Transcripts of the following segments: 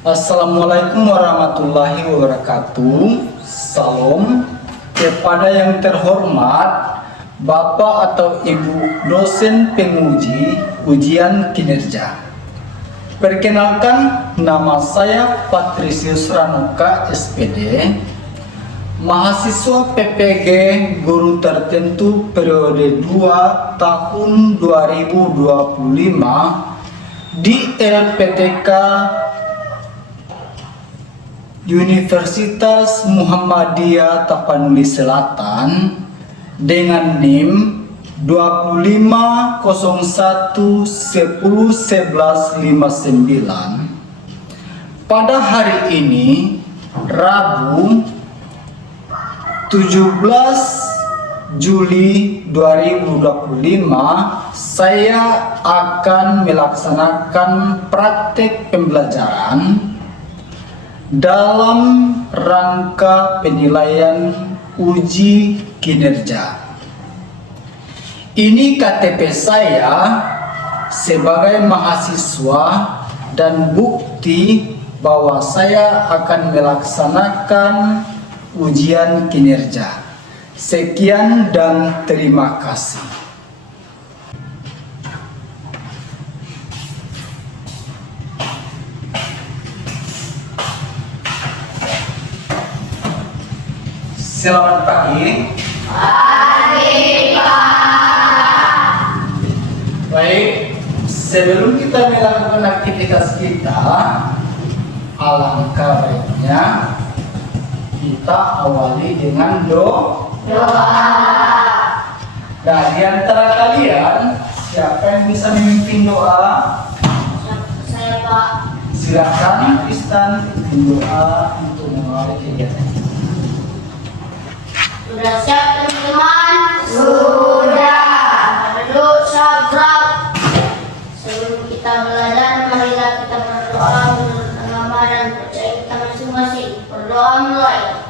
Assalamualaikum warahmatullahi wabarakatuh. Salam kepada yang terhormat Bapak atau Ibu dosen penguji ujian kinerja. Perkenalkan, nama saya Patrisius Ranuka SPD, mahasiswa PPG Guru Tertentu periode 2 tahun 2025 di LPTK Universitas Muhammadiyah Tapanuli Selatan dengan NIM 2501101159. Pada hari ini, Rabu 17 Juli 2025, saya akan melaksanakan praktek pembelajaran dalam rangka penilaian uji kinerja. Ini KTP saya sebagai mahasiswa dan bukti bahwa saya akan melaksanakan ujian kinerja. Sekian dan terima kasih. Selamat pagi. Pagi, Pak. Baik, sebelum kita melakukan aktivitas kita, alangkah baiknya kita awali dengan doa. Nah, di antara kalian, siapa yang bisa memimpin doa? Saya, Pak. Silakan Kristan memimpin doa untuk mengawali kegiatan. Sudah siap teman-teman? Sudah. Duduk sabrap. Sebelum kita belajar, marilah kita berdoa menurut agama dan percaya kita masing-masing. Berdoa mulai.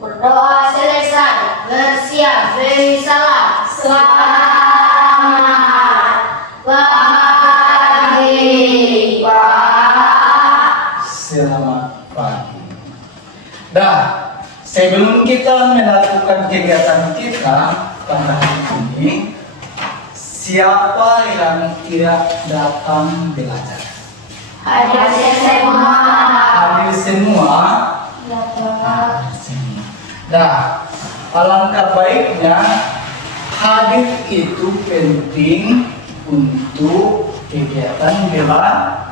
Berdoa selesai. Bersiap. Beri salam. Selamat pagi, Pak. Selamat pagi. Nah, sebelum kita melakukan kegiatan kita pada hari ini, siapa yang tidak datang belajar? Hadir semua. Hadir semua. Ya, Pak. Nah, alangkah baiknya hadir itu penting untuk kegiatan belajar.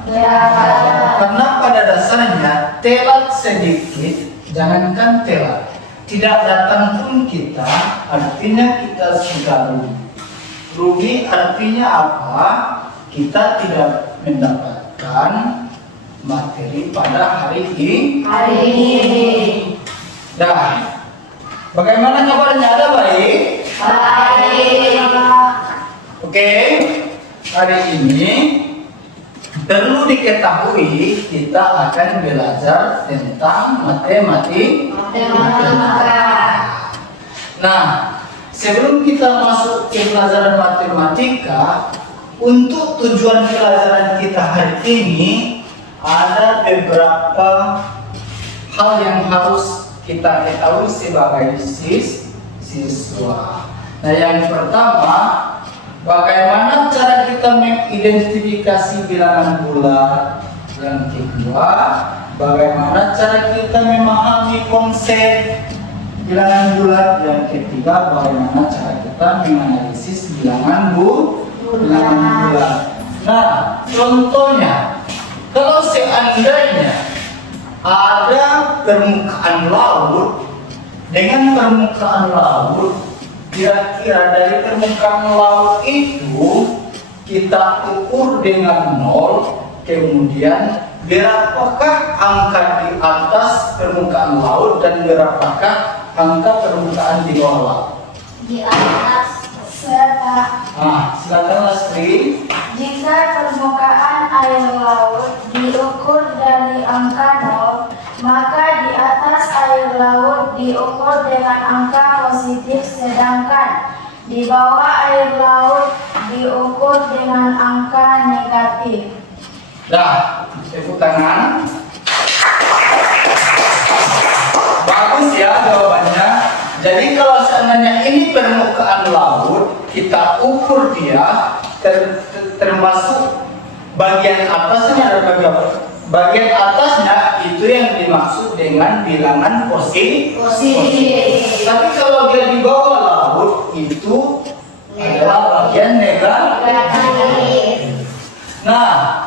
Karena pada dasarnya telat sedikit, jangankan telat, tidak datang pun kita, artinya kita sudah rugi. Rugi artinya apa? Kita tidak mendapatkan materi pada hari ini. Nah, bagaimana kabarnya? Ada baik? Baik. Oke, hari ini perlu diketahui kita akan belajar tentang matematika. Nah, sebelum kita masuk ke pelajaran matematika, untuk tujuan pelajaran kita hari ini ada beberapa hal yang harus kita ketahui sebagai siswa. Nah, yang pertama, bagaimana cara kita mengidentifikasi bilangan bulat? Yang kedua, bagaimana cara kita memahami konsep bilangan bulat? Yang ketiga, bagaimana cara kita menganalisis bilangan bulat? Nah, contohnya, kalau seandainya ada permukaan laut, dengan permukaan laut, kira-kira dari permukaan laut itu kita ukur dengan 0, kemudian berapakah angka di atas permukaan laut dan berapakah angka permukaan di bawah laut? Di atas. Pak. Nah, silakan Lastri. Jika permukaan air laut diukur dari angka 0, maka di atas air air laut diukur dengan angka positif, sedangkan di bawah air laut diukur dengan angka negatif. Dah, tepuk tangan. Bagus ya jawabannya. Jadi kalau seandainya ini permukaan laut, kita ukur dia termasuk bagian atasnya ada bagian atasnya itu yang dimaksud dengan bilangan positif. Tapi kalau dia di bawah laut itu adalah bagian negatif. Nah,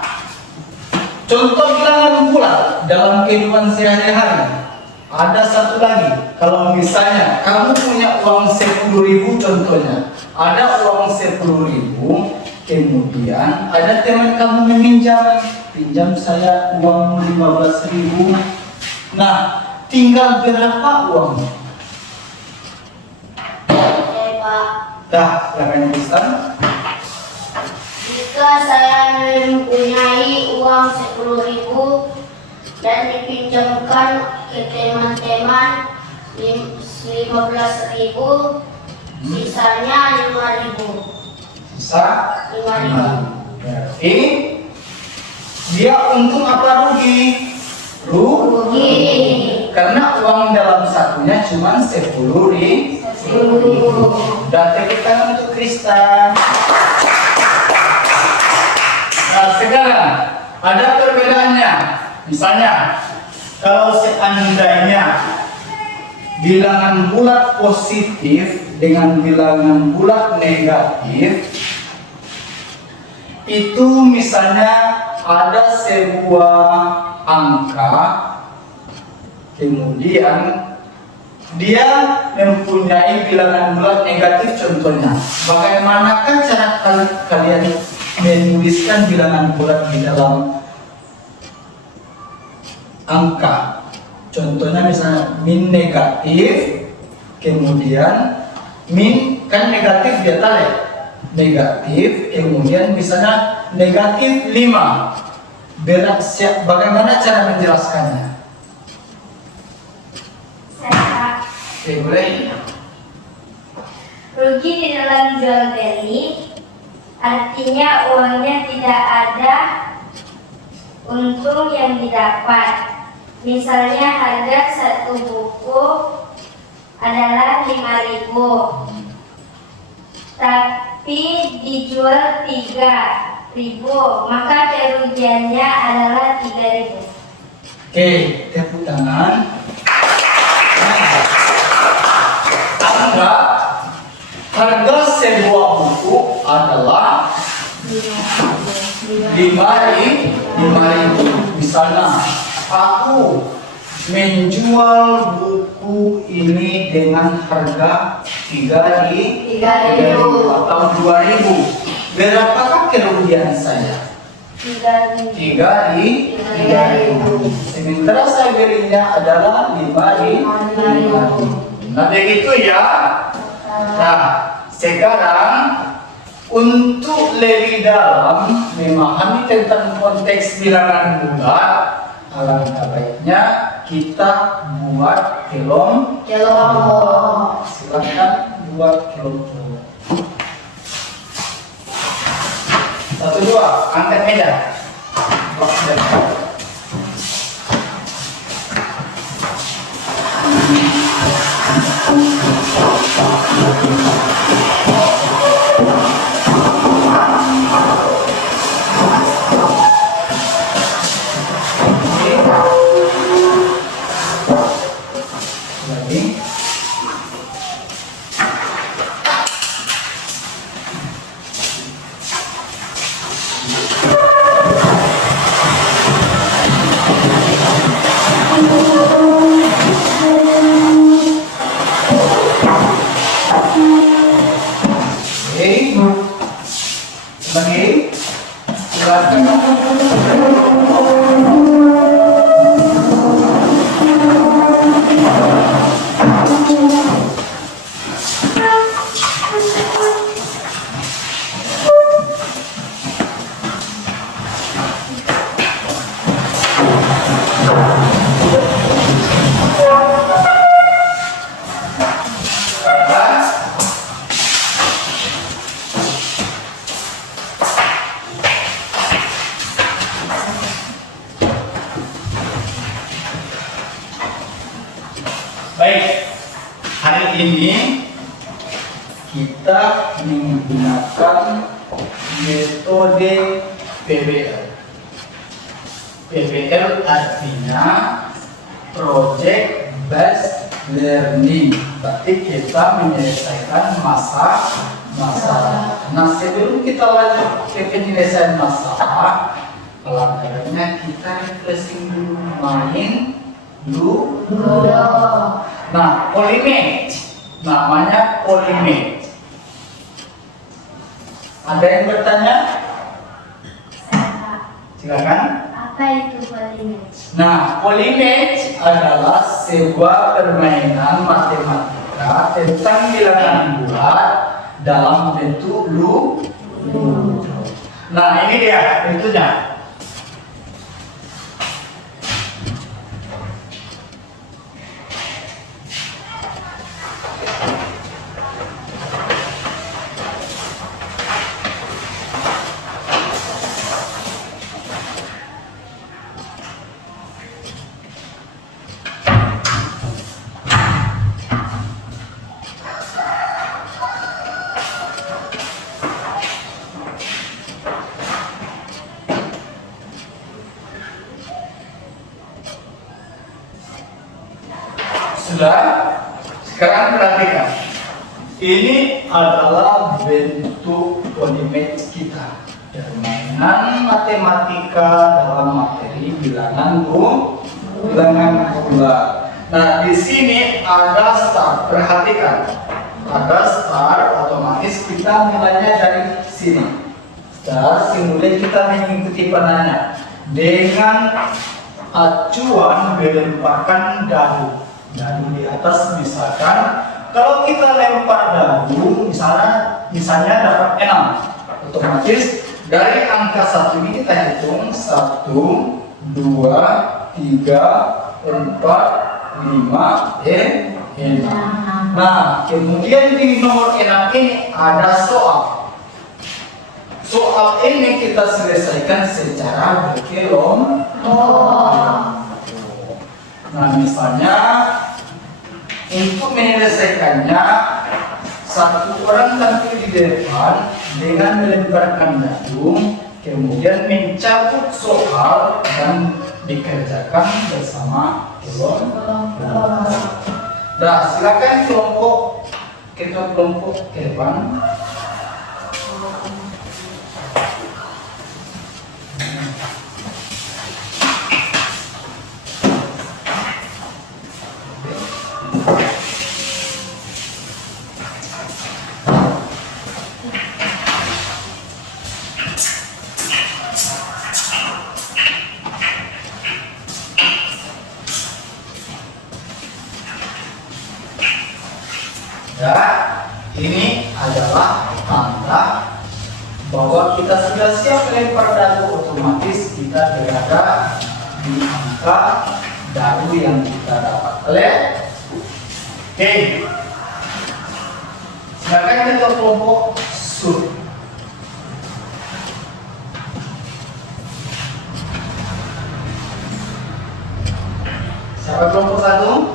contoh bilangan bulat dalam kehidupan sehari-hari. Ada satu lagi, kalau misalnya kamu punya uang 10.000 contohnya, ada uang 10.000, kemudian ada teman kamu pinjam saya uang 15.000. Nah, tinggal berapa uang? Oke, Pak. Dah, silakan Ustaz. Jika saya mempunyai uang 10.000 dan dipinjamkan ke teman-teman 15.000, sisanya 5.000. Sisa 5.000. Berarti dia untung apa rugi? Rugi. Karena uang dalam sakunya cuma 10.000. Dan tepuk tangan untuk Kristen. Nah, sekarang ada perbedaannya. Misalnya, kalau seandainya bilangan bulat positif dengan bilangan bulat negatif, itu misalnya ada sebuah angka, kemudian dia mempunyai bilangan bulat negatif contohnya. Bagaimanakah cara kalian menuliskan bilangan bulat di dalam angka? Contohnya misalnya min negatif, kemudian min kan negatif dia tarik negatif, kemudian misalnya negatif 5. Bagaimana cara menjelaskannya? Oke, boleh. Rugi di dalam jual beli artinya uangnya tidak ada untung yang didapat. Misalnya harga satu buku adalah 5.000, tapi dijual 3.000, maka kerugiannya adalah 3.000. Oke, tepuk tangan. Anggap harga sebuah buku adalah 5.000. Misalnya aku menjual buku ini dengan harga 3.000 atau 2.000. Berapakah kerugian saya? 3.000. 3.000. Sementara saya belinya adalah 5.000. Nah, begitu ya. Nah, sekarang untuk lebih dalam memahami tentang konteks bilangan bulat, alangkah baiknya kita buat kelompok. Silakan buat kelompok. 1, 2, angkat meja. Buat meja. Lagi. Lagi. Silakan. Ada. Baik, hari ini kita menggunakan metode PBL. PBL artinya Project Based Learning. Berarti kita menyelesaikan masalah. Nah, sebelum kita lanjut ke penyelesaian masalah, langkahnya kita refreshing dulu, main Ludo. Nah, Polymate, namanya Polymate. Ada yang bertanya? Silakan. Apa itu Polymate? Nah, Polymate adalah sebuah permainan matematika tentang bilangan bulat dalam bentuk Ludo. Nah, ini dia bentuknya. Sudah? Sekarang perhatikan. Ini adalah bentuk Polymate kita. Permainan matematika dalam materi bilangan bulat. Nah, di sini ada start. Perhatikan. Ada start, otomatis kita mulainya dari sini. Start, kemudian kita mengikuti panahnya dengan acuan melemparkan daun. Daun di atas, misalkan kalau kita lempar daun misalnya dapat 6, otomatis dari angka 1 ini kita hitung 1, 2, 3, 4, 5, 6. Nah, kemudian di nomor 6 ini ada soal. Soal ini kita selesaikan secara berkelompok. Nah, misalnya untuk menyelesaikannya, satu orang tampil di depan dengan melemparkan daun, kemudian mencabut soal dan dikerjakan bersama kelompok. Nah, silakan ketua kelompok ke depan. Ya, ini adalah tanda bahwa kita sudah siap lempar daun, otomatis kita berada di angka daun yang kita dapat. Oke. Silakan ketua kelompok sur. Siapa kelompok 1?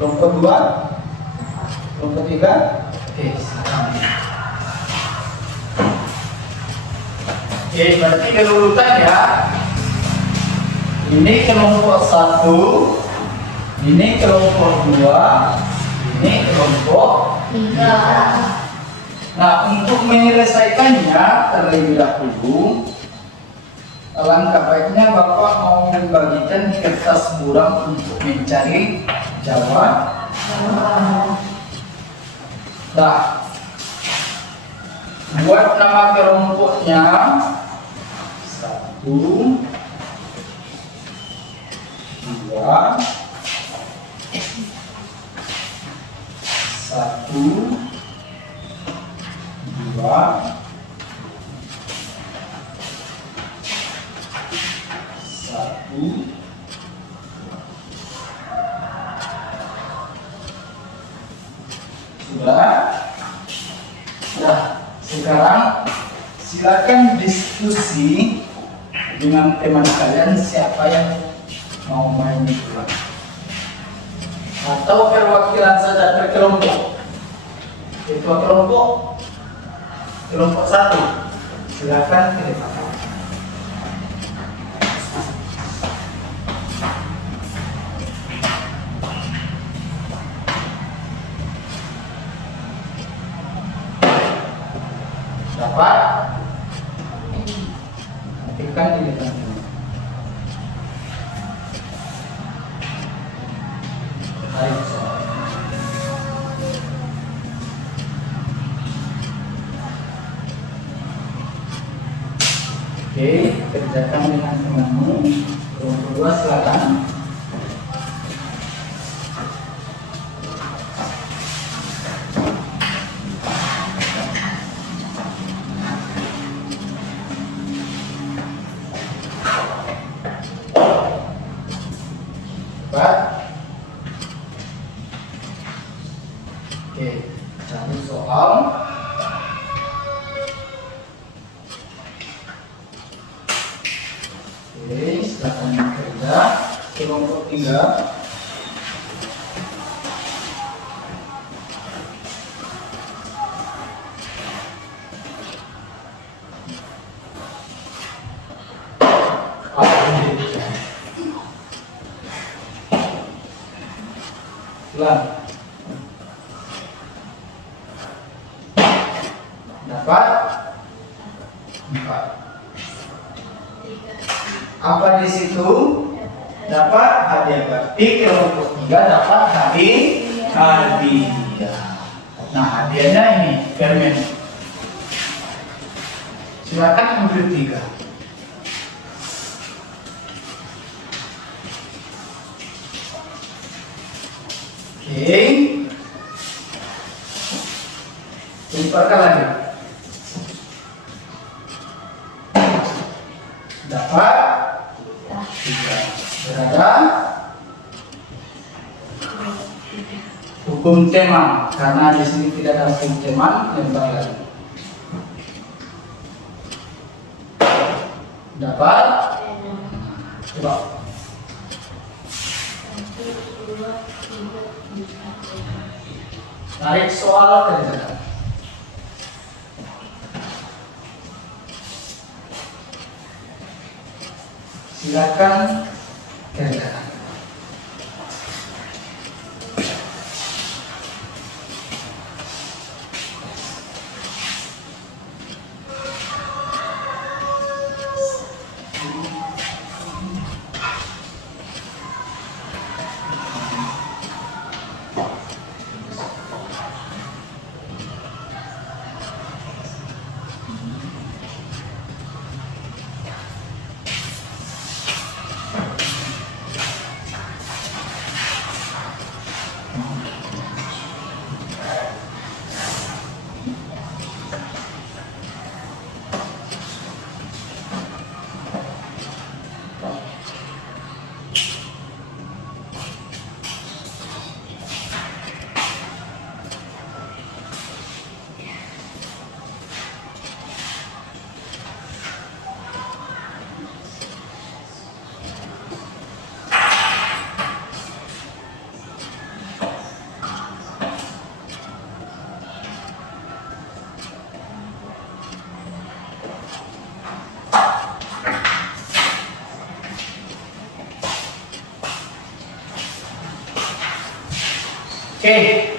Kelompok 2? Kelompok 3? Oke, silakan. Oke, berarti kerurutan ya. Ini kelompok 1, ini kelompok 2, ini kelompok 3. Nah, untuk menyelesaikannya terlebih dahulu, alangkah baiknya Bapak mau membagikan kertas buram untuk mencari jawaban. Nah, buat nama kelompoknya 1, 2, 1, 2, 1, Sudah? Nah, sekarang silakan diskusi dengan teman kalian siapa yang mau main bola. Atau perwakilan saja per kelompok. Ketua kelompok 1. Silakan ke depan. Dapat? Ketikkan di depan. Tarik soal. Oke, kerjakan dengan temanmu. Kelompok 2 silakan. Cepat. Oke, satu soal. Oke, silakan kerja. Kelompok 3. Ulang. Dapat 4. Apa di situ? Dapat hadiah. Berarti kelompok 3 dapat hadiah. Nah, hadiahnya ini permen. Silakan ambil 3. Oke. Tumparkan lagi. Dapat 3. Berada hukum teman, karena di sini tidak ada hukum teman, lempar lagi. Dapat? Coba. Tarik soal kerjakan. Silakan kerjakan. Oke.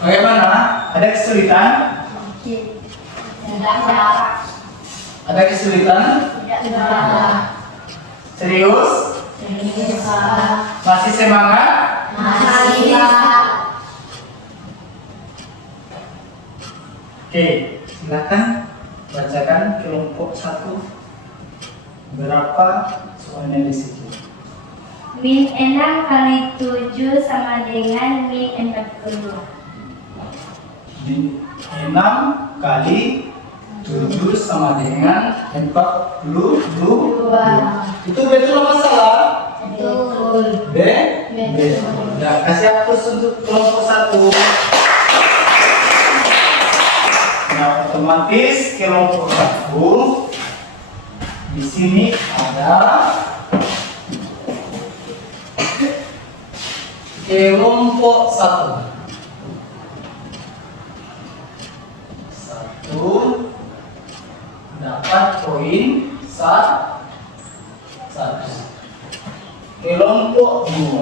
Bagaimana? Ada kesulitan? Tidak ada. Ada kesulitan? Tidak ada. Serius? Bisa. Masih semangat? Masih bisa. Oke, silakan bacakan kelompok 1. Berapa soalnya di situ? Min 6 kali 7 sama dengan min 40. Min 6 kali 7 sama dengan 42. Itu betul apa salah? Betul. B. Nah, kasih hapus untuk kelompok 1. Nah, otomatis kelompok 1 di sini ada kelompok 1. 1 dapat poin 1. Kelompok 2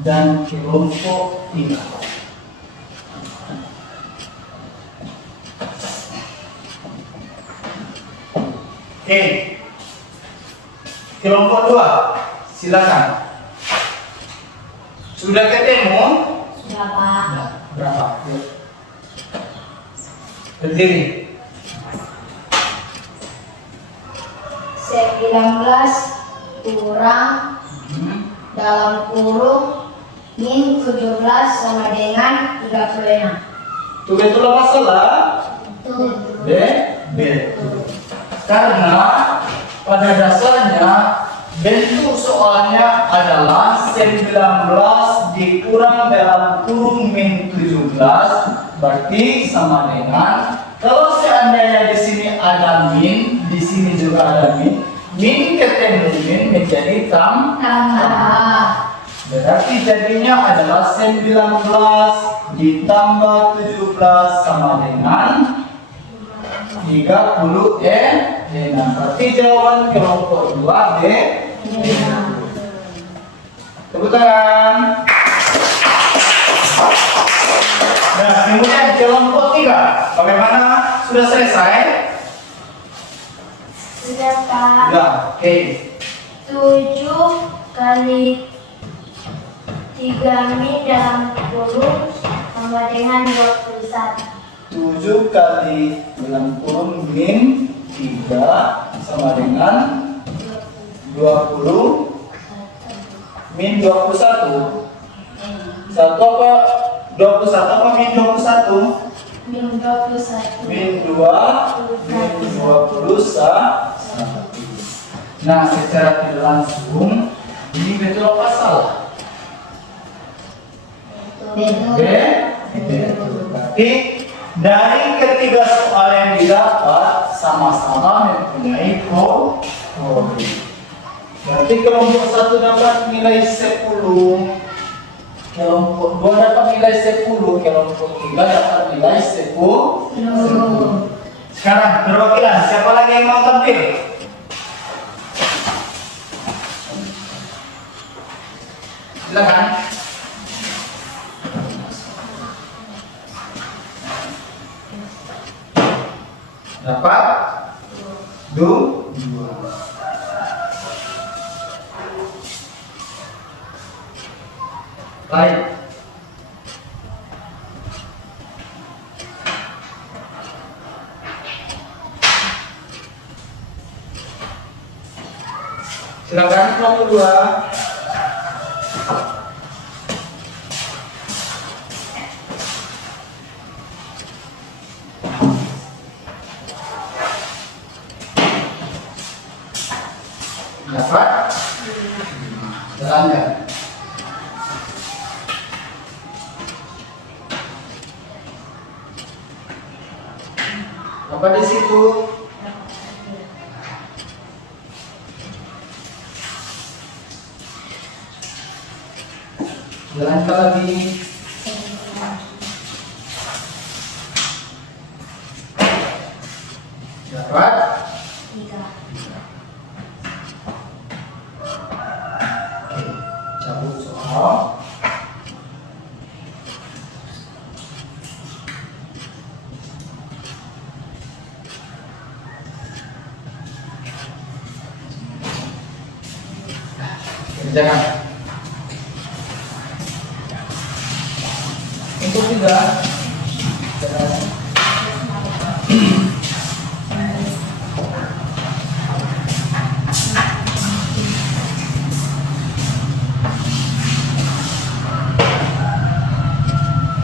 dan kelompok 3. Oke. Kelompok 2, silakan. Sudah ketemu? Sudah, Pak. Nah, berapa? Yuk. Berdiri. 19 kurang dalam kurung min 17 sama dengan 36. Itu betul apa salah? Betul. Betul. Karena pada dasarnya bentuk soalnya adalah 19 dikurang dalam kurung min 17 berarti sama dengan, kalau seandainya di sini ada min, di sini juga ada min, min ketemu min menjadi tambah. Berarti jadinya adalah 19 ditambah 17 sama dengan 30 Berarti jawaban kelompok 2 D. Tepuk tangan. Nah, kemudian kelompok 3 bagaimana? Sudah selesai? Sudah, Pak. Sudah, oke. 7 kali 3 min dalam kurung sama dengan 21. 7 kali dalam kurung min 3 sama dengan 20 min 21. 1 apa? 21 apa min 21? Min 21. Min 2 min 21. Nah, secara tidak langsung ini betul apa salah? Betul. Betul. Berarti dari ketiga soal yang didapat sama-sama mempunyai kode. Berarti kelompok 1 dapat nilai 10, kelompok 2 dapat nilai 10, kelompok 3 dapat nilai 10. Sekarang perwakilan, siapa lagi yang mau tampil? Silakan. Dapat 2. Baik. Silakan kelompok 2. Dapat? Jalankan. Apa di situ? Jalankan lagi. Dapat? 3. Cabut soal. Kerjakan. Untuk 3.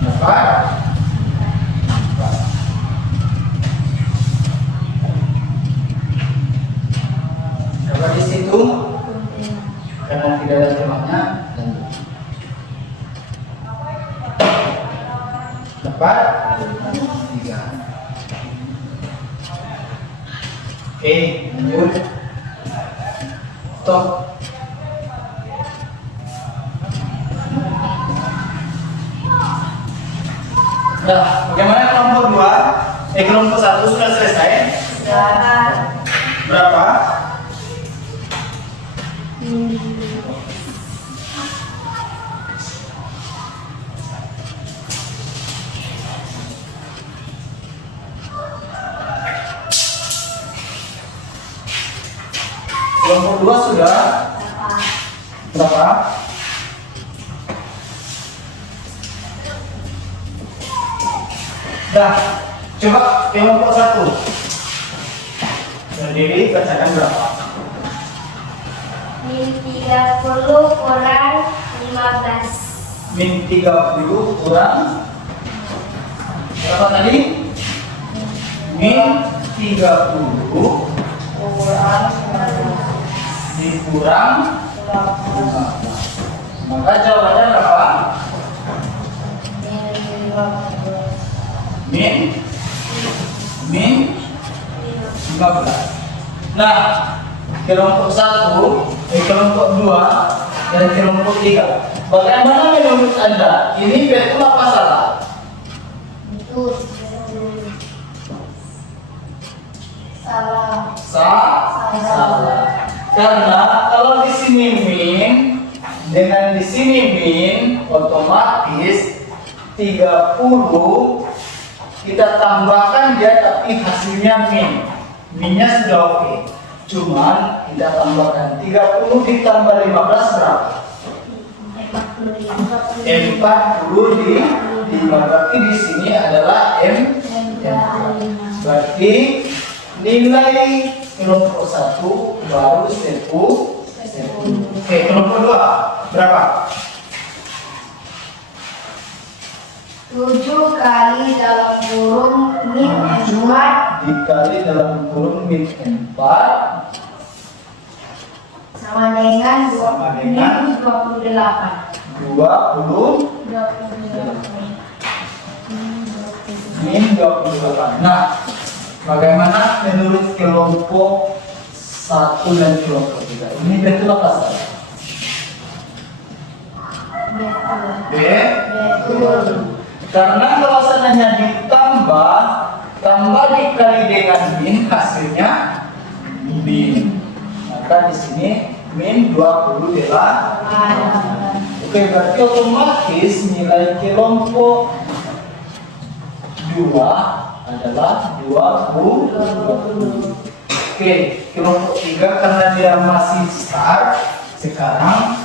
Dapat? tidak ada rumahnya, lanjut. Dapat 3. Oke, lanjut. Stop. Nah, bagaimana kelompok 2? Kelompok 1 sudah selesai? Berapa? Kelompok 2 sudah berapa? Nah, coba kelompok 1 berdiri, bacakan berapa? Min 30 kurang 15. Min 30 kurang berapa tadi? Min 30 dikurang 15. Maka jawabannya berapa? Min 15. Nah, kelompok 1, kelompok 2 dan kelompok 3. Bagaimana menurut Anda? Ini betul apa salah? Betul. Salah. Salah. Karena kalau di sini min dengan di sini min, otomatis 30 kita tambahkan dia, tapi hasilnya min. Minnya sudah oke. Cuman kita tambahkan 30 ditambah 15 berapa? 40 di 5. Berarti di sini adalah M. Berarti nilai kelompok 1 baru 10. Oke, kelompok 2 berapa? 7 kali dalam kurung min 4 dikali dalam kurung min 4 sama dengan Sama dengan min 28. 20 min 28. Nah, bagaimana menurut kelompok 1 dan kelompok 3? Ini betul apa salah? Betul. Karena kalau seandainya tambah dikali dengan min, hasilnya min. Maka di sini min 28. Oke, berarti otomatis nilai kelompok 2 adalah 20. Oke, kelompok 3 karena dia masih start, sekarang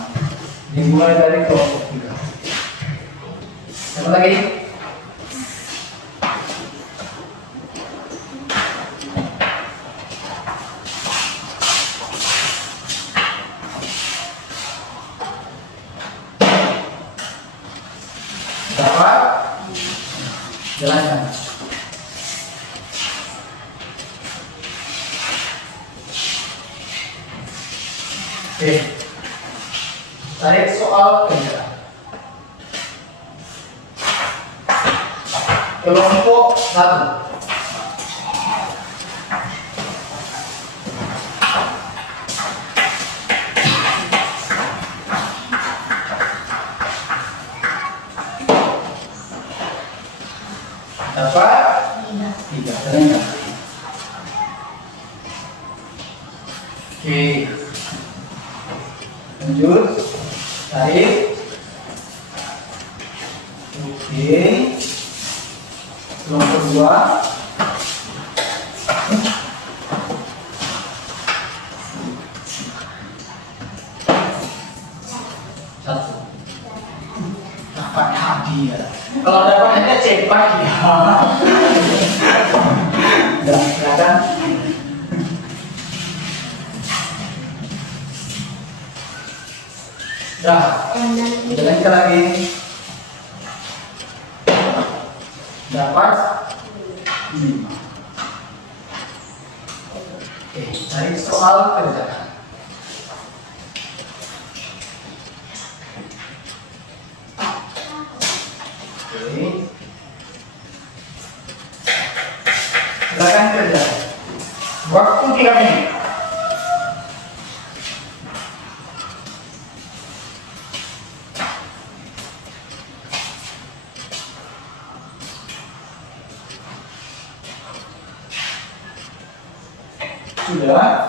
dimulai dari kelompok 3. Satu lagi. Dapat? Jalankan. Oke. Tarik soal kedua. Kelompok 1. Dapat 3. Ternyata. Oke. Lanjut. Tarik. Oke. Kelompok 2. Satu. Dapat hadiah. Kalau dapat hadiah cepat ya. Dan silakan. Dah. Jalankan lagi. Dapat 5. Oke, cari soal kerjaan. Oke. Silakan kerja. Waktu 3 menit. Sudah.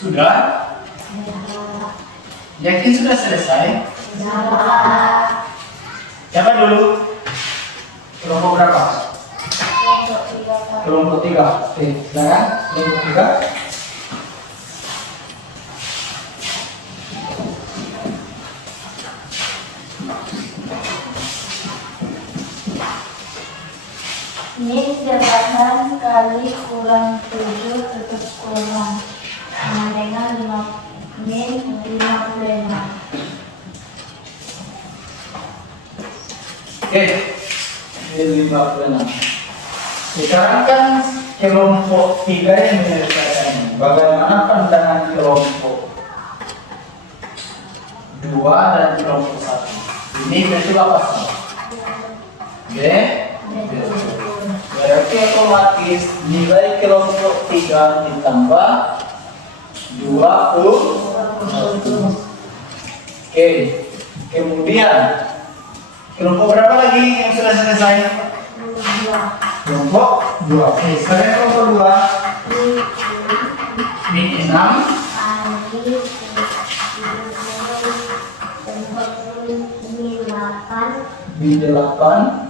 Sudah? Yakin sudah selesai? Siapa dulu? Kelompok berapa? Kelompok 3. Oke, silakan. Kelompok 3. Min 8 kali kurang 7 tutup kurang sama dengan min 55. Oke, ini 56. Sekarang kan kelompok 3 yang menyelesaikan ini. Bagaimana pandangan kelompok 2 dan kelompok 1? Ini betul apa salah? Oke? Berarti otomatis nilai kelompok 3 ditambah 20. Oke, kemudian kelompok berapa lagi yang sudah selesai? Kelompok 2. Oke, sekarang kelompok 2 min 6 min 8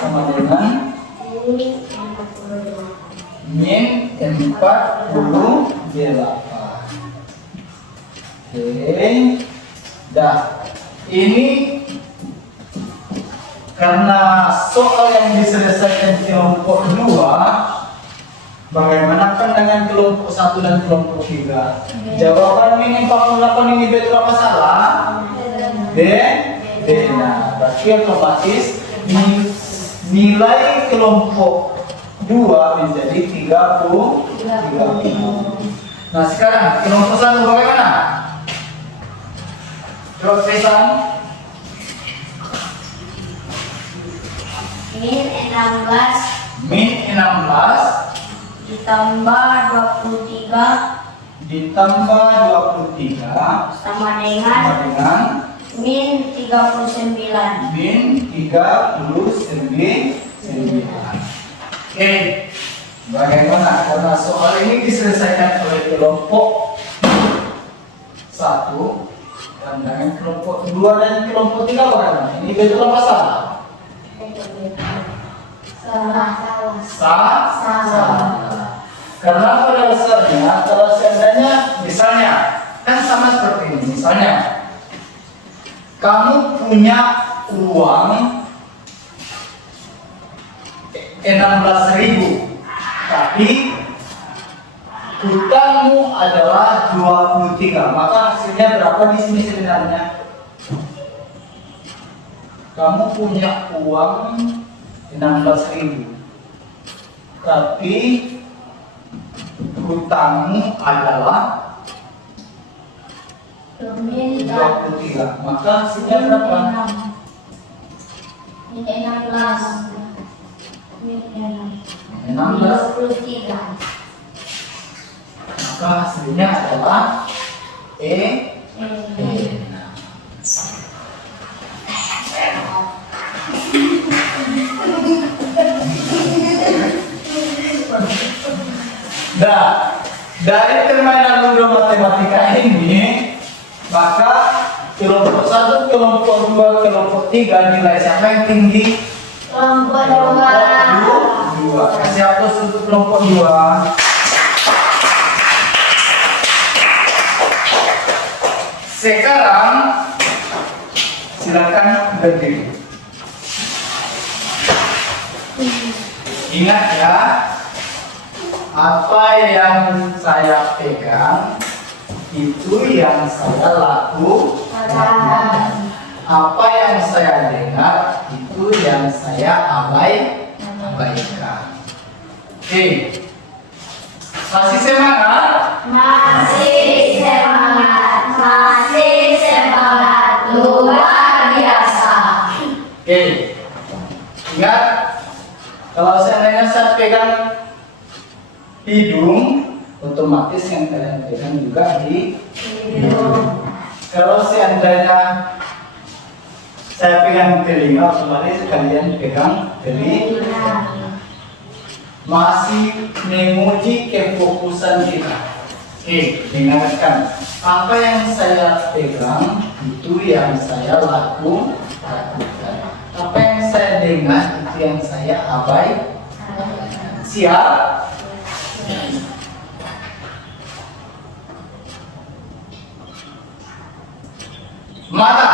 sama dengan min 48. Oke, dah. Ini karena soal yang diselesaikan kelompok 2, bagaimana pandangan kelompok 1 dan kelompok 3? Jawaban min 48 ini betul apa salah? Nah, berarti otomatis nilai kelompok 2 menjadi 30. Nah, sekarang kelompok 1 bagaimana? Coba pesan. Min 16 Min 16 ditambah 23 sama dengan min 39. min 39. Oke, bagaimana? Karena soal ini diselesaikan oleh kelompok 1 dan dengan kelompok 2 dan kelompok 3 bagaimana? Ini betul apa salah? Salah. Karena pada dasarnya kalau seandainya misalnya kan sama seperti ini, misalnya kamu punya uang 16.000, tapi hutangmu adalah 23, maka hasilnya berapa di sini sebenarnya? Kamu punya uang 16.000, tapi hutangmu adalah 23. Maka hasilnya berapa? Ini 16. 16. 23. Maka hasilnya adalah E. Nah, dari permainan ludo matematika ini, maka kelompok 1, kelompok 2, kelompok 3 nilai siapa yang tinggi? Kelompok Kelompok 2. Kasih hapus untuk kelompok 2. Sekarang silakan berdiri. Ingat ya, apa yang saya pegang itu yang saya lakukan. Apa yang saya dengar itu yang saya abaikan. Oke, masih semangat? Masih semangat, masih semangat, luar biasa. Oke, ingat kalau seandainya saya pegang hidung, otomatis yang kalian pegang juga di hidung. Kalau seandainya saya pegang telinga, otomatis kalian pegang telinga. Masih menguji kefokusan kita. Oke, dengarkan. Apa yang saya pegang itu yang saya lakukan. Apa yang saya dengar itu yang saya abaikan. Siap? Mata.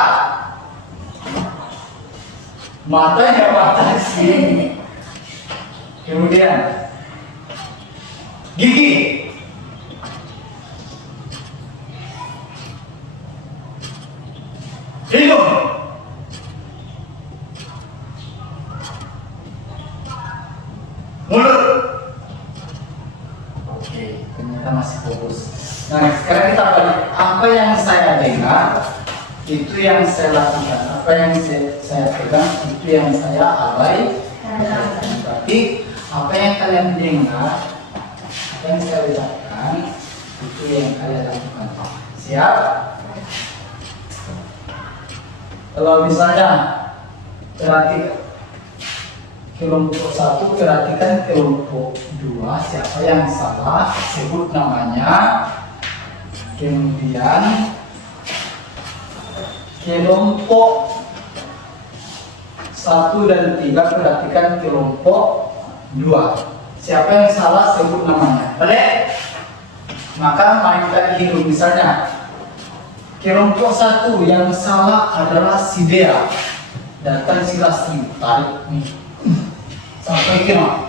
Matanya mata sini. Kemudian gigi. Hidung. Mulut. Oke, ternyata masih fokus. Nah, sekarang kita balik. Apa yang saya dengar itu yang saya lakukan. Apa yang saya pegang itu yang saya abaikan. Berarti apa yang kalian dengar, apa yang saya lihatkan itu yang kalian lakukan. Siap? Kalau misalnya perhatikan kelompok 1, perhatikan kelompok 2, siapa yang salah sebut namanya. Kemudian kelompok 1 dan 3, perhatikan kelompok 2. Siapa yang salah sebut namanya. Boleh? Maka mari kita hitung. Misalnya kelompok 1 yang salah adalah si Dea. Datang si Lastri, tarik nih sampai kena.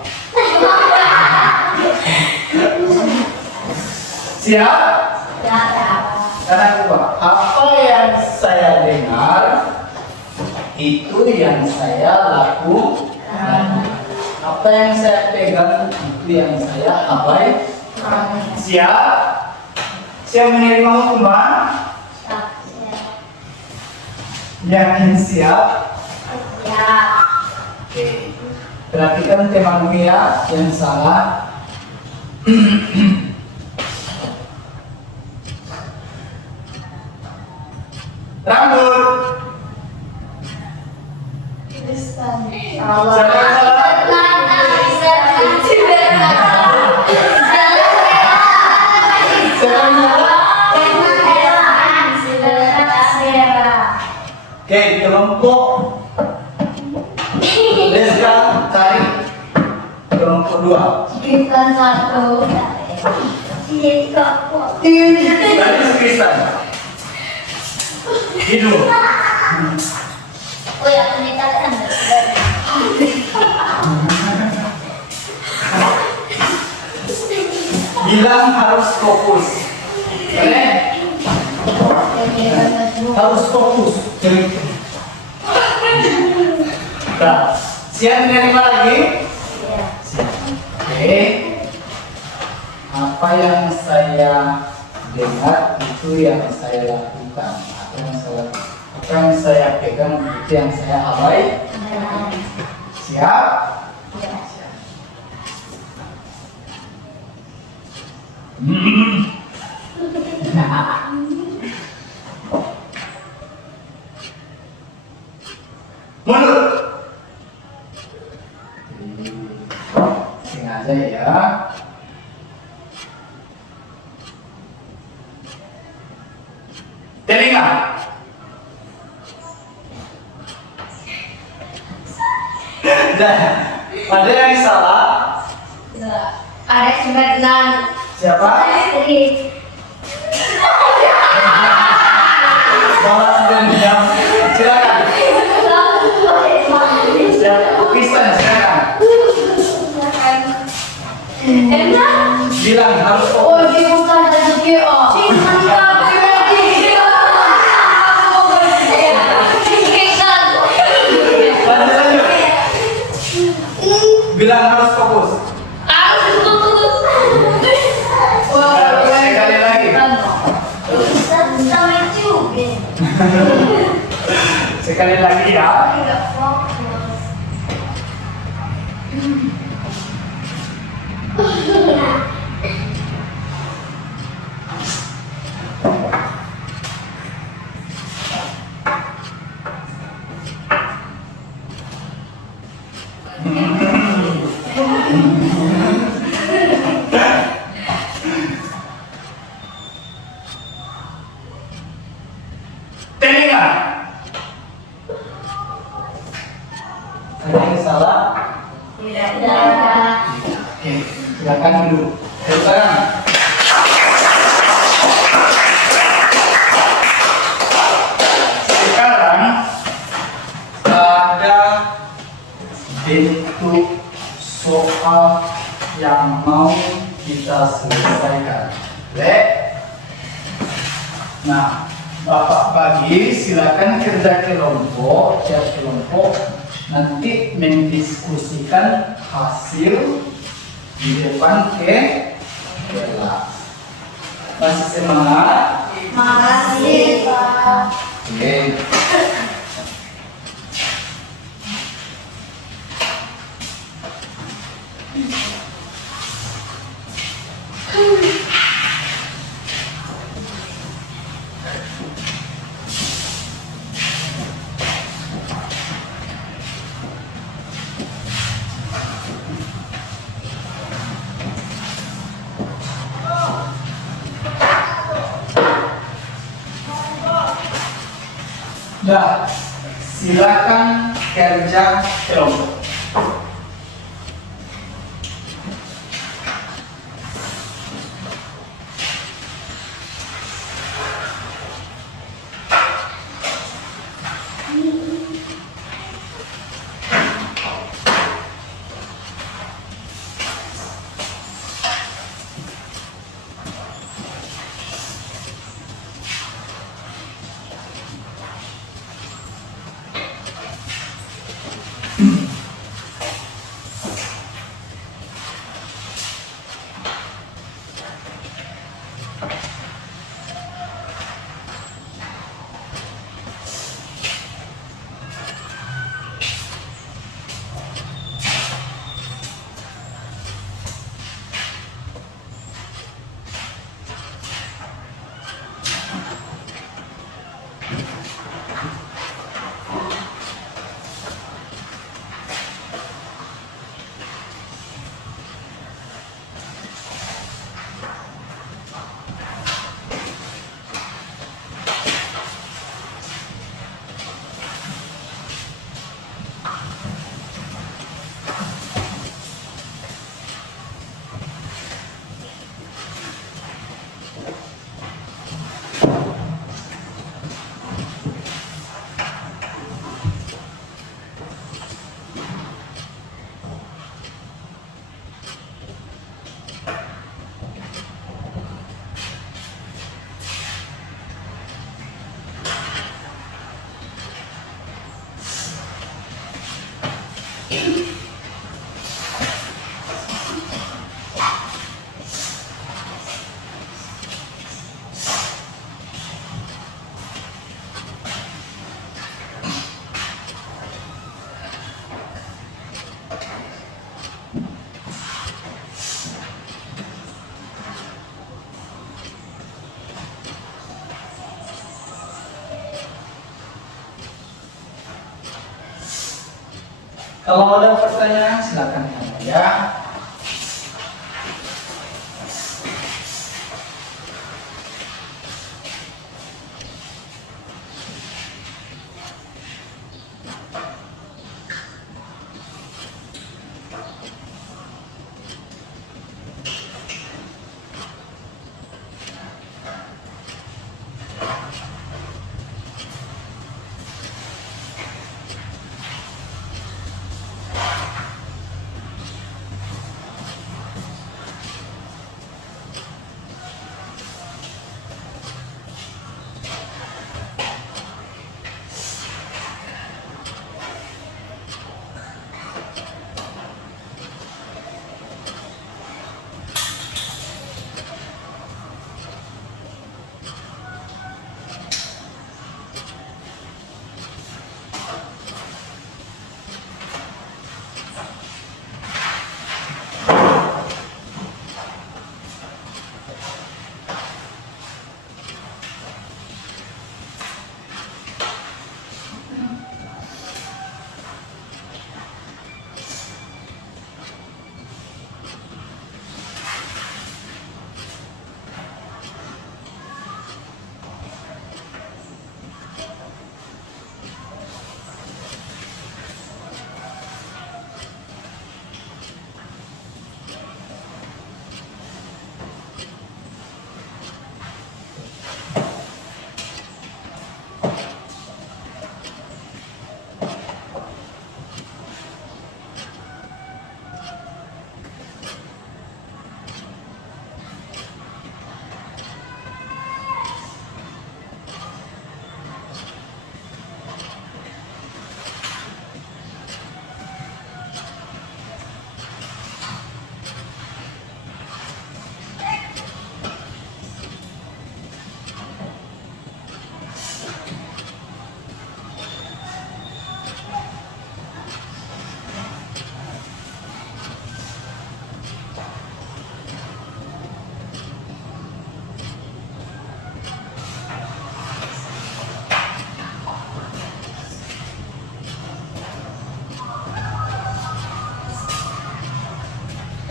Siap? Karena apa yang saya dengar itu yang saya lakukan. Apa yang saya pegang itu yang saya abaikan. Siap? Siap menerima hukuman? Yakin siap? Ya. Oke. Perhatikan temanmu ya yang salah. Rambut. Siapa yang salah? Oke, kelompok Rizka tarik kelompok 2. Kita satu. Tadi Kristan. Hidung. Oh ya, kita kan. Bilang harus fokus. Boleh? Harus fokus. Nah, siap menerima lagi? Siap. Oke. Apa yang saya dengar itu yang saya lakukan, apa yang saya pegang itu yang saya abaikan. Siap? Siap. Mundur. Sengaja ya. Telinga. Dan ada yang salah. Ada sembilan. Siapa? Istri. Balas dan diam. Silakan. Kristen, silakan. Enak. Bilang harus Oh, di bukan rezeki oh. lanjut. Bilang harus fokus. Sekali lagi. Sama juga. Sekali lagi ya. Tidak fokus. Telinga. Ada yang salah? Tidak ada. Oke, silakan dulu. Sekarang. Sekarang ada bentuk soal yang mau kita selesaikan. Boleh? Nah, Bapak bagi silakan kerja kelompok, tiap kelompok nanti mendiskusikan hasil di depan kelas. Masih semangat? Makasih, Pak. Oke. Dah, silakan kerja kelompok. Kalau ada pertanyaan silakan tanya ya.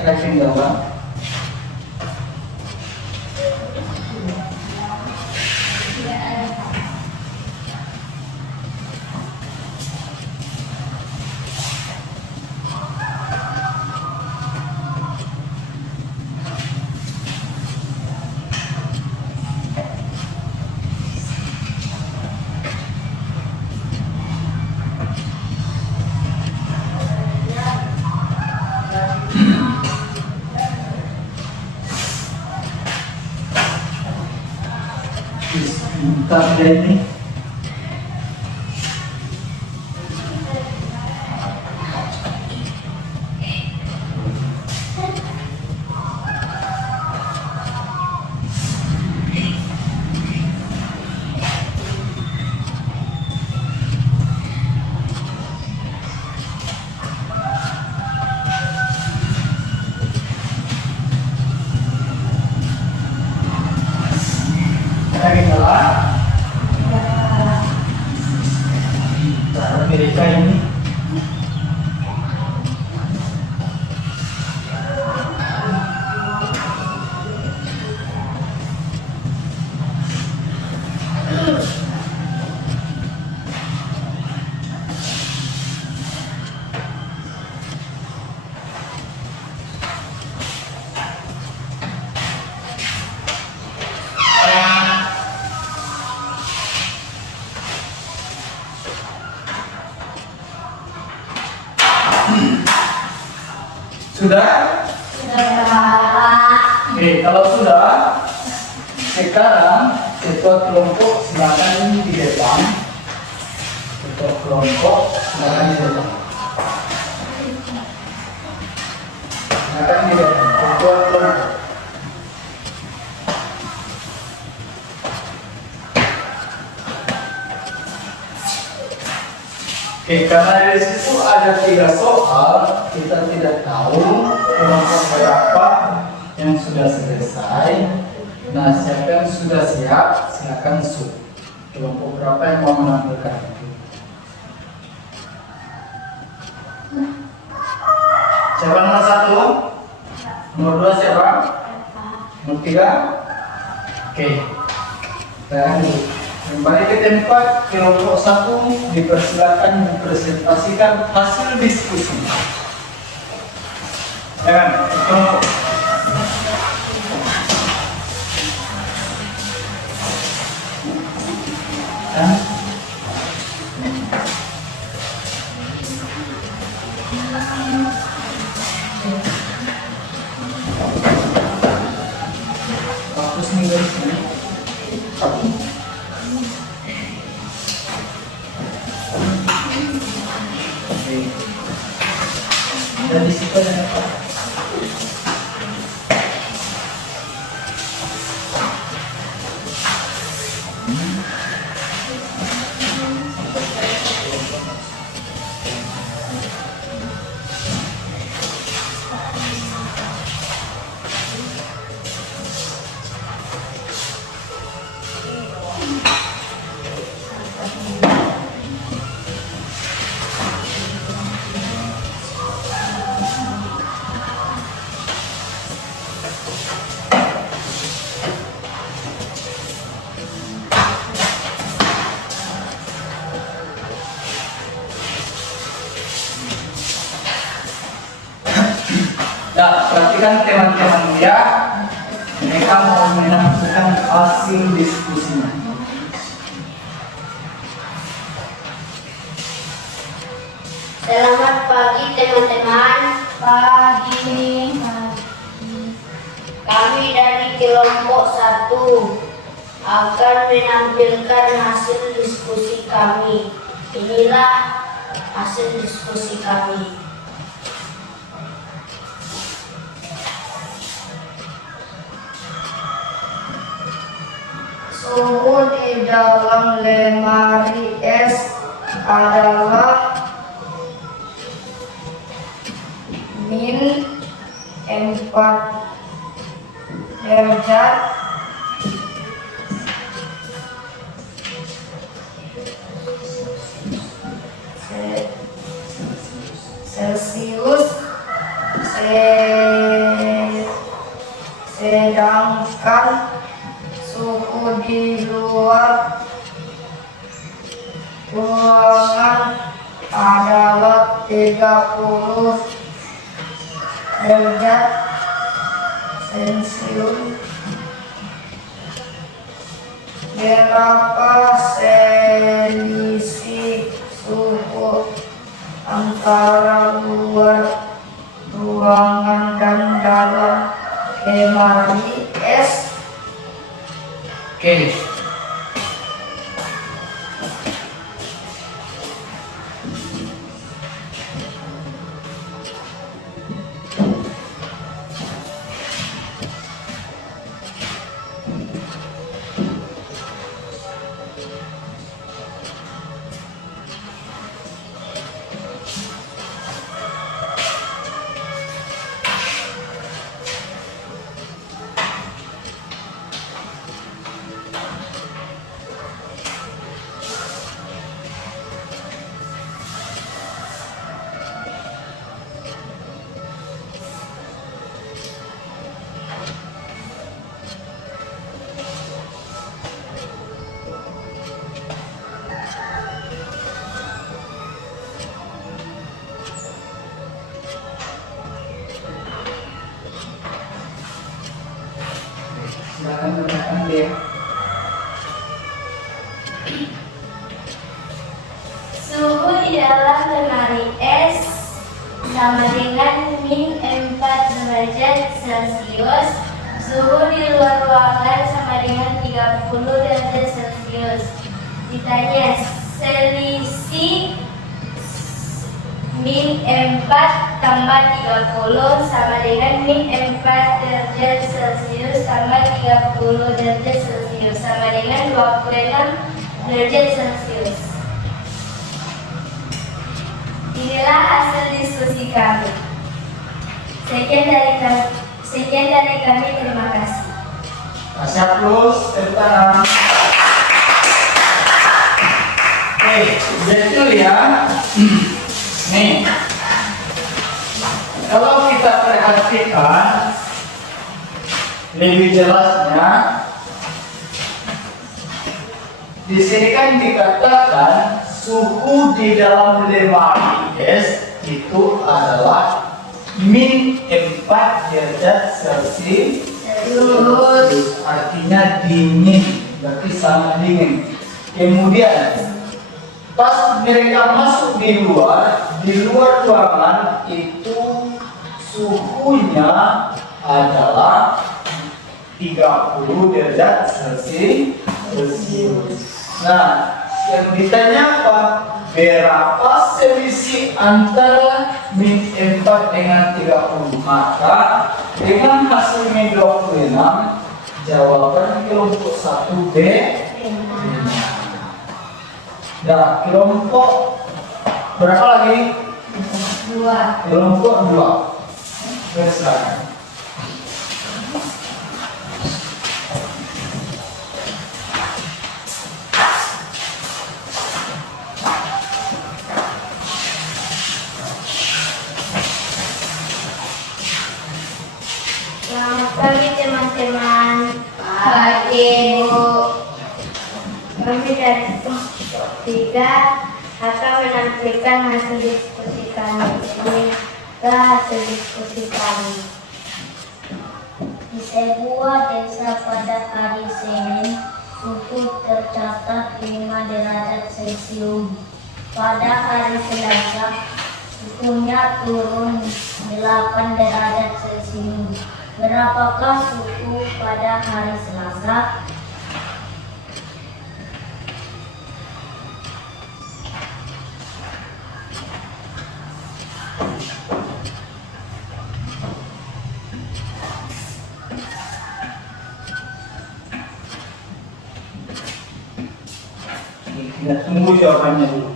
Review gambar. Bentar ya ini. Amerika ini sudah? Oke, kalau sudah, sekarang ketua kelompok silakan di depan. Ketua kelompok silakan di depan. Silakan di depan. Ketua kelompok. Oke, karena di situ ada 3 soal, kita tidak tahu kelompok berapa yang sudah selesai. Nah, siapa yang sudah siap, silakan shoot. Kelompok berapa yang mau menampilkan itu? Siapa nomor 1? Nomor 2 siapa? Nomor 3? Oke. Dan kembali ke tempat, kelompok 1 dipersilakan mempresentasikan hasil diskusi. Jangan, kelompok. Dan fokus nih guys. Oke. Dan di situ ada apa? Nah, perhatikan teman-teman ya, mereka mau menentukan hasil diskusinya. Selamat pagi teman-teman. Pagi. Kami dari kelompok 1 akan menampilkan hasil diskusi kami. Inilah hasil diskusi kami. Suhu di dalam lemari es adalah -4 derajat Celcius, sedangkan suhu di luar ruangan adalah 30 derajat Celcius. Berapa selisih suhu antara luar ruangan dan dalam lemari es? Oke. Silakan gunakan dia. Suhu di dalam lemari es sama dengan -4 derajat Celcius. Suhu di luar ruangan sama dengan 30 derajat Celcius. Ditanya, selisih -4 tambah 30 sama dengan -4 derajat Celcius tambah 30 derajat Celcius sama dengan 26 derajat Celcius. Inilah hasil diskusi kami. Sekian dari kami, terima kasih. Siap plus, tepuk tangan. Oke, jadi ya. Nih, kalau kita perhatikan lebih jelasnya, di sini kan dikatakan suhu di dalam lemari es itu adalah min 4 derajat Celcius. Artinya dingin, berarti sangat dingin. Kemudian pas mereka masuk di luar ruangan itu suhunya adalah 30 derajat Celcius. Nah, yang ditanya apa? Berapa selisih antara min 4 dengan 30? Maka dengan hasil min 26, jawaban kelompok 1B. Nah, kelompok berapa lagi? 2. Kelompok 2. Selesai. Selamat pagi teman-teman. Pagi, Bu. Kami dari kelompok 3 akan menampilkan hasil diskusi kami. Inilah hasil diskusi kami. Di sebuah desa pada hari Senin, suhu tercatat 5 derajat Celcius. Pada hari Selasa, suhunya turun 8 derajat Celcius. Berapakah suhu pada hari Selasa? Kita tunggu jawabannya dulu.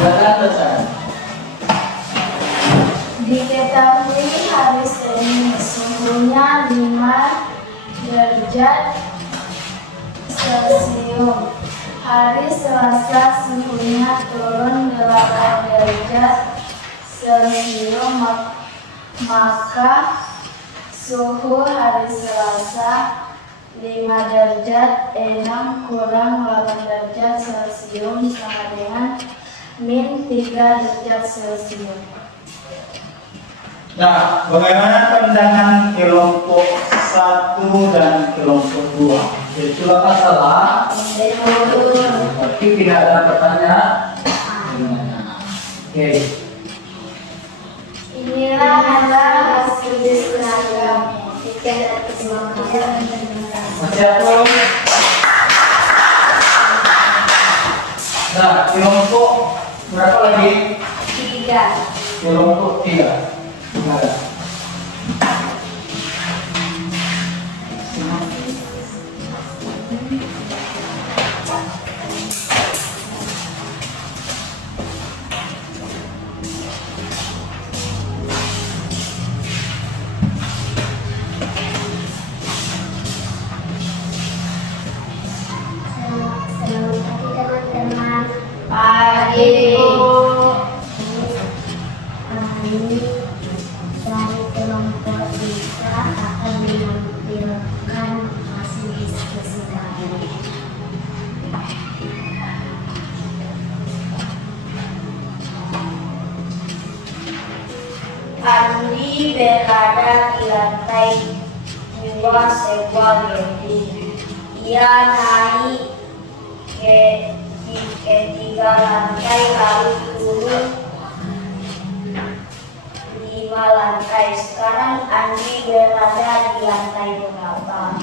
Silakan selesai. Diketahui hari Senin suhunya 5 derajat Celcius. Hari Selasa suhunya turun 8 derajat Celcius. Maka suhu hari Selasa 5 derajat 6 kurang 8 derajat Celcius sama dengan min 3 derajat Celcius. Nah, bagaimana pandangan kelompok 1 dan kelompok 2? Itulah salah. Tapi tidak ada pertanyaan. Oke. Inilah hasil diskusi kami. Masih aku. Nah, kelompok berapa lagi? 3. Kelompok 3. Nah. Selamat pagi teman-teman. Pagi, Bu. Hari ini dari kelompok kita akan menampilkan hasil diskusi kami. Andi berada di lantai 2 sebuah gedung. Ia naik ke ketiga lantai lalu turun 5 lantai. Sekarang Andi berada di lantai berapa?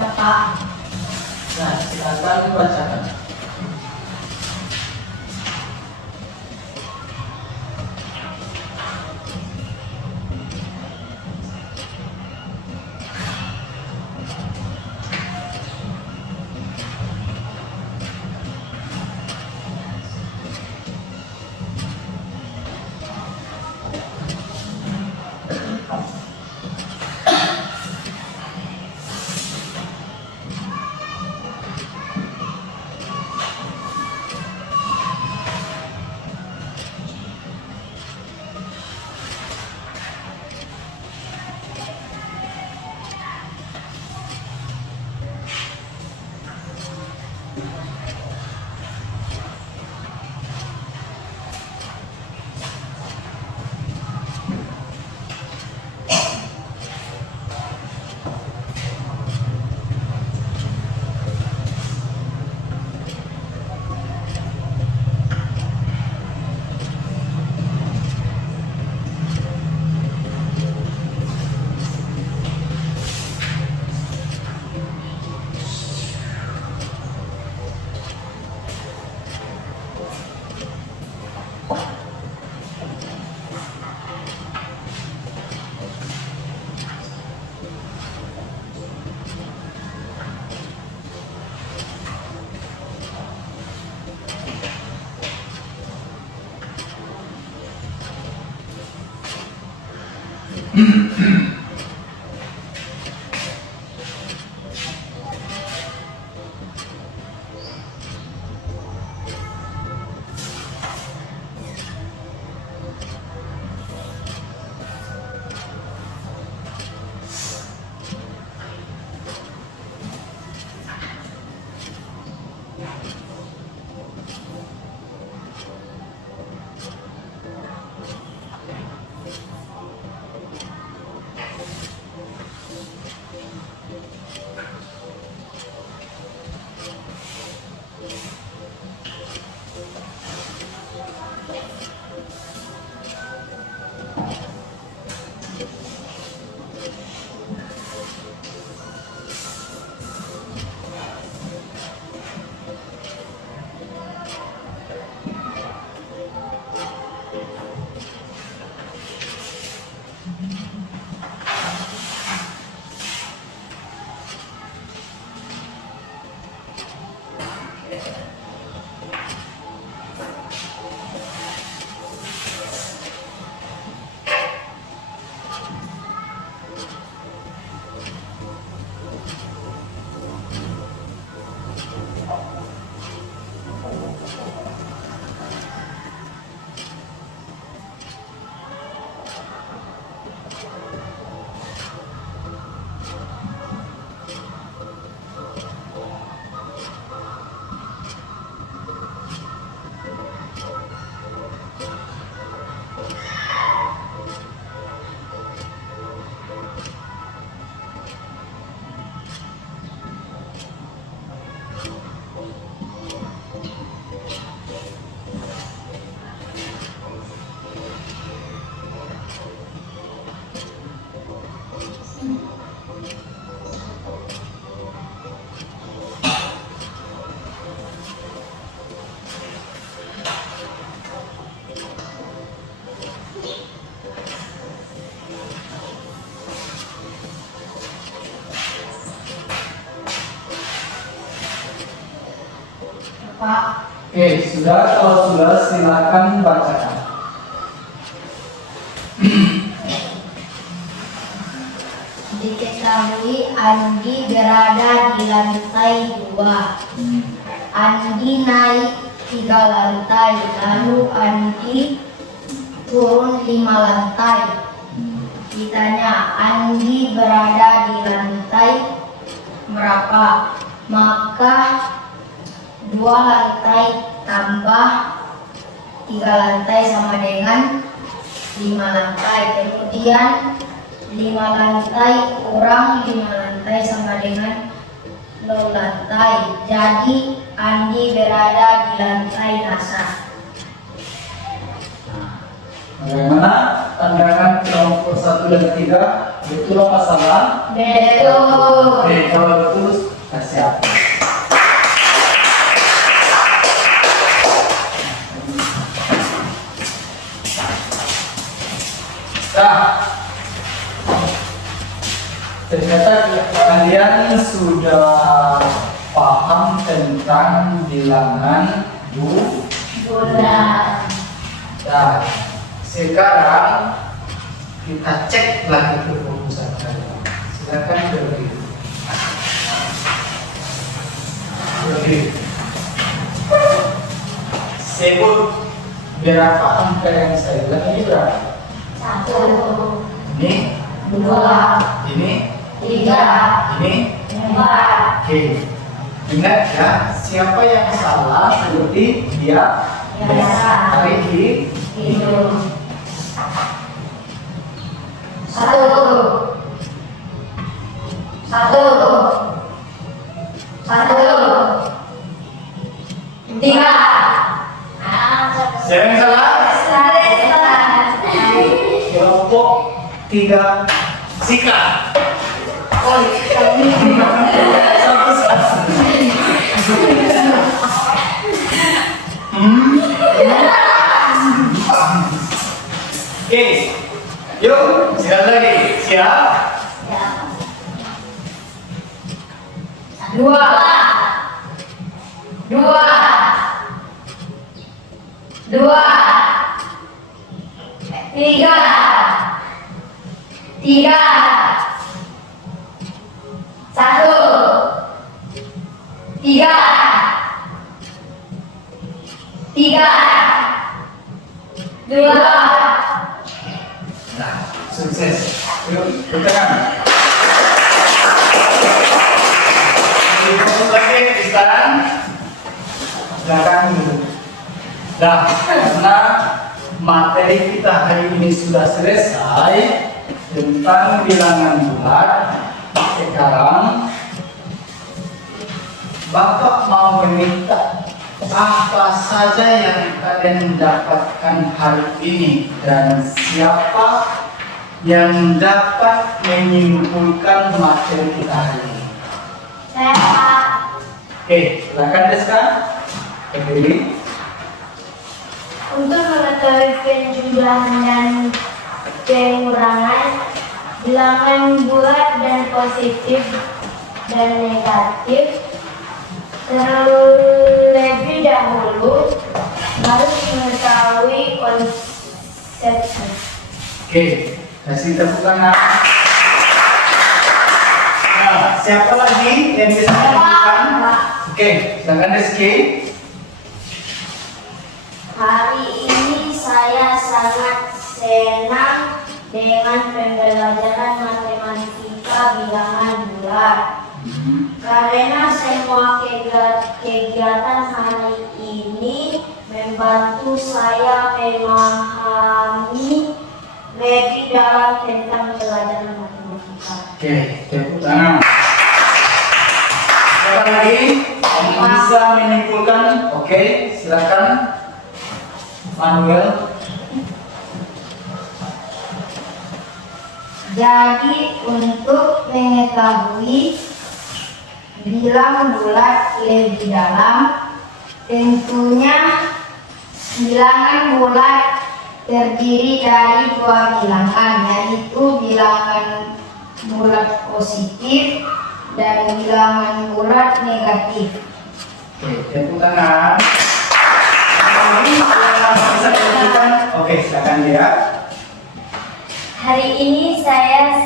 Berapa? Nah, silakan dibacakan. Pak. Oke, sudah. Kalau sudah, silakan bacakan. Diketahui Andi berada di lantai 2. Andi naik 3 lantai, lalu Andi turun 5 lantai. Ditanya, Andi berada di lantai berapa? Maka 2 lantai tambah 3 lantai sama dengan 5 lantai. Kemudian 5 lantai kurang 5 lantai sama dengan 0 lantai. Jadi Andi berada di lantai NASA. Bagaimana pandangan kelompok 1 dan 3? Betul apa salah? Betul. Oke, kalau betul, kasih apa? Nah, ternyata kalian sudah paham tentang bilangan Bulan. Nah, sekarang kita cek lagi kefokusan kalian. Silakan berdiri. Berdiri. Sebut berapa angka yang saya bilang ini berapa? 1, Ini, 2, ini, 3, ini. 4. Oke. Ingat ya, siapa yang salah seperti dia Biasa. tarik di Hidung. 1, 3. Siapa yang salah? Kelompok 3 sikat. Oke, yuk sekali lagi. Siap? 2, 2, 2, 3, 3, 1, 3, 3, 2. Nah, sukses. Yuk, bertangan. Fokus lagi, Tristan. Silakan dulu. Nah, karena materi kita hari ini sudah selesai tentang bilangan bulat, sekarang Bapak mau meminta apa saja yang kalian dapatkan hari ini dan siapa yang dapat menyimpulkan materi kita hari ini. Saya Pak. Oke, silakan Deska. Berdiri. Untuk mengetahui penjumlahan dan pengurangan bilangan bulat dan positif dan negatif, terlebih dahulu harus mengetahui konsepnya. Oke, kasih tepuk tangan. Nah, siapa lagi yang bisa menunjukkan? Oke, silakan Rizky. Hari ini saya sangat senang dengan pembelajaran matematika bilangan bulat. Karena semua kegiatan hari ini membantu saya memahami lebih dalam tentang pelajaran matematika. Oke, tepuk tangan. Siapa lagi yang bisa menyimpulkan? Oke, silakan Manuel. Jadi untuk mengetahui bilang bulat lebih dalam, tentunya bilangan bulat terdiri dari 2 bilangan, yaitu bilangan bulat positif dan bilangan bulat negatif. Oke, tepuk tangan. Ini yang bisa dilakukan. Oke, silakan dia. Hari ini saya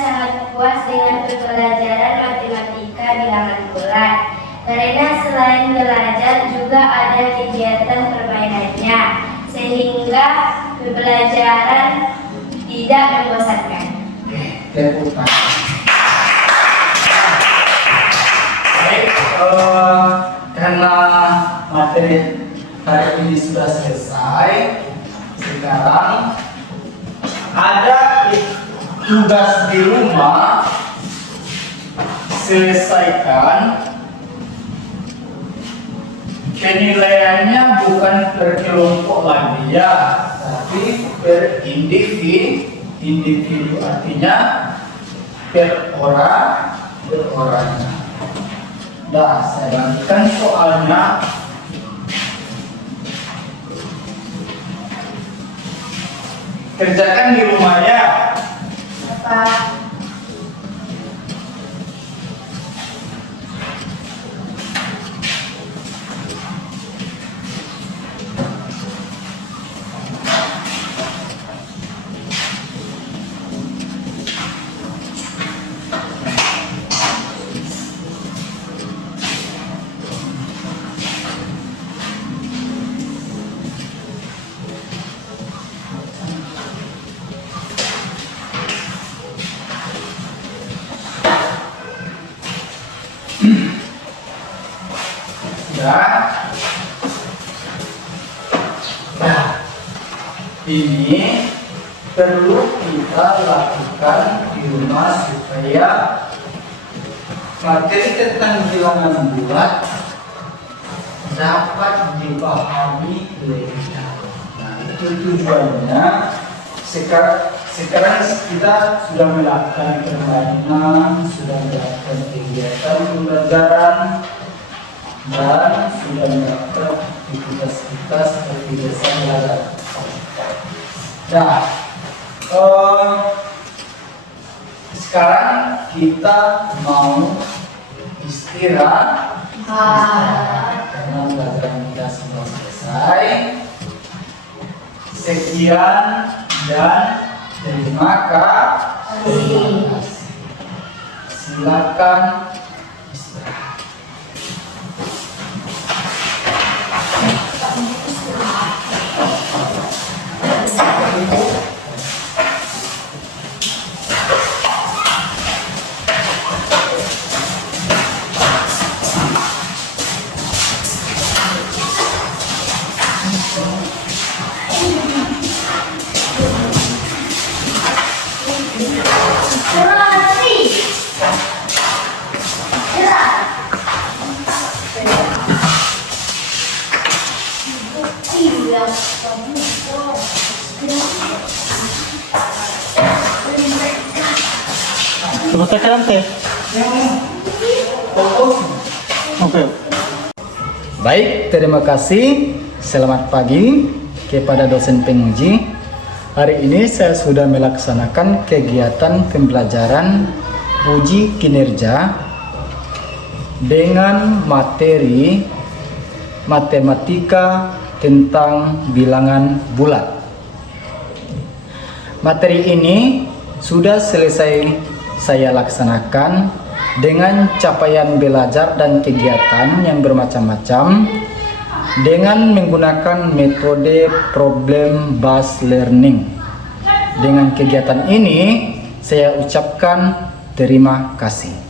sangat puas dengan pembelajaran matematika bilangan bulat. Karena selain belajar juga ada kegiatan permainannya, sehingga pembelajaran tidak membosankan. Tepuk tangan. Baik, karena materi hari ini sudah selesai, sekarang ada tugas di rumah. Selesaikan. Penilaiannya bukan per kelompok lagi ya, tapi per individu. Individu artinya per orang. Nah, saya bagikan soalnya. Kerjakan di rumah ya. Bapak. Sudah. Nah, ini perlu kita lakukan di rumah supaya materi tentang bilangan bulat dapat dipahami lebih dalam. Nah, itu tujuannya. Sekarang kita sudah melakukan permainan, sudah melakukan kegiatan pembelajaran, dan sudah melakukan aktivitas kita seperti biasa belajar. Nah, sekarang kita mau istirahat karena pelajaran kita sudah selesai. Sekian dan terima kasih. Silakan istirahat. Sebentar kan teh? Oke. Baik, terima kasih. Selamat pagi kepada dosen penguji. Hari ini saya sudah melaksanakan kegiatan pembelajaran uji kinerja dengan materi matematika tentang bilangan bulat. Materi ini sudah selesai saya laksanakan dengan capaian belajar dan kegiatan yang bermacam-macam dengan menggunakan metode problem based learning. Dengan kegiatan ini saya ucapkan terima kasih.